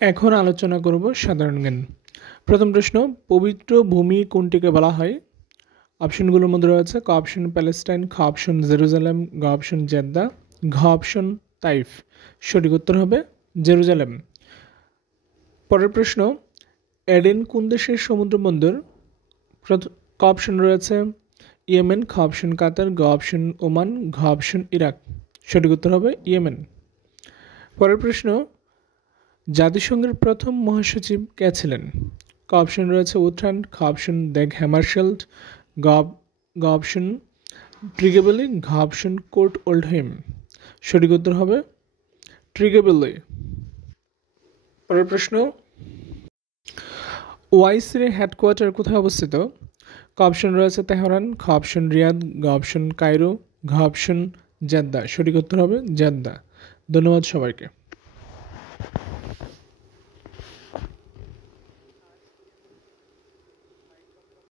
এখন আলোচনা করব সাধারণ জ্ঞান। প্রথম প্রশ্ন, পবিত্র ভূমি কোনটিকে বলা হয়? অপশনগুলোর মধ্যে রয়েছে ক অপশন প্যালেস্টাইন, খ অপশন জেরুজালেম, গ অপশন জেদ্দা, ঘ অপশন তাইফ। সঠিক উত্তর হবে জেরুজালেম। পরের প্রশ্ন, এডেন কোন দেশের সমুদ্র বন্দর? ক অপশন রয়েছে ইয়েমেন, খ অপশন কাতার, গ অপশন ওমান, ঘ অপশন ইরাক। সঠিক উত্তর হবে ইয়েমেন। পরের প্রশ্ন, জাতিসংঘের প্রথম মহাসচিব কে ছিলেন? ক অপশন রয়েছে উথরান, খ অপশন দ্যাগ হ্যামারশাল্ড, গ অপশন ট্রিগেবেলি, ঘ অপশন কোর্ট ওল্ডহেম। সঠিক উত্তর হবে ট্রিগেবেলি। পরের প্রশ্ন, ওআইসির হেডকোয়ার্টার কোথায় অবস্থিত? ক অপশন রয়েছে তেহরান, খ অপশন রিয়াদ, গ অপশন কায়রো, ঘ অপশন জেদ্দা। সঠিক উত্তর হবে জেদ্দা। ধন্যবাদ সবাইকে।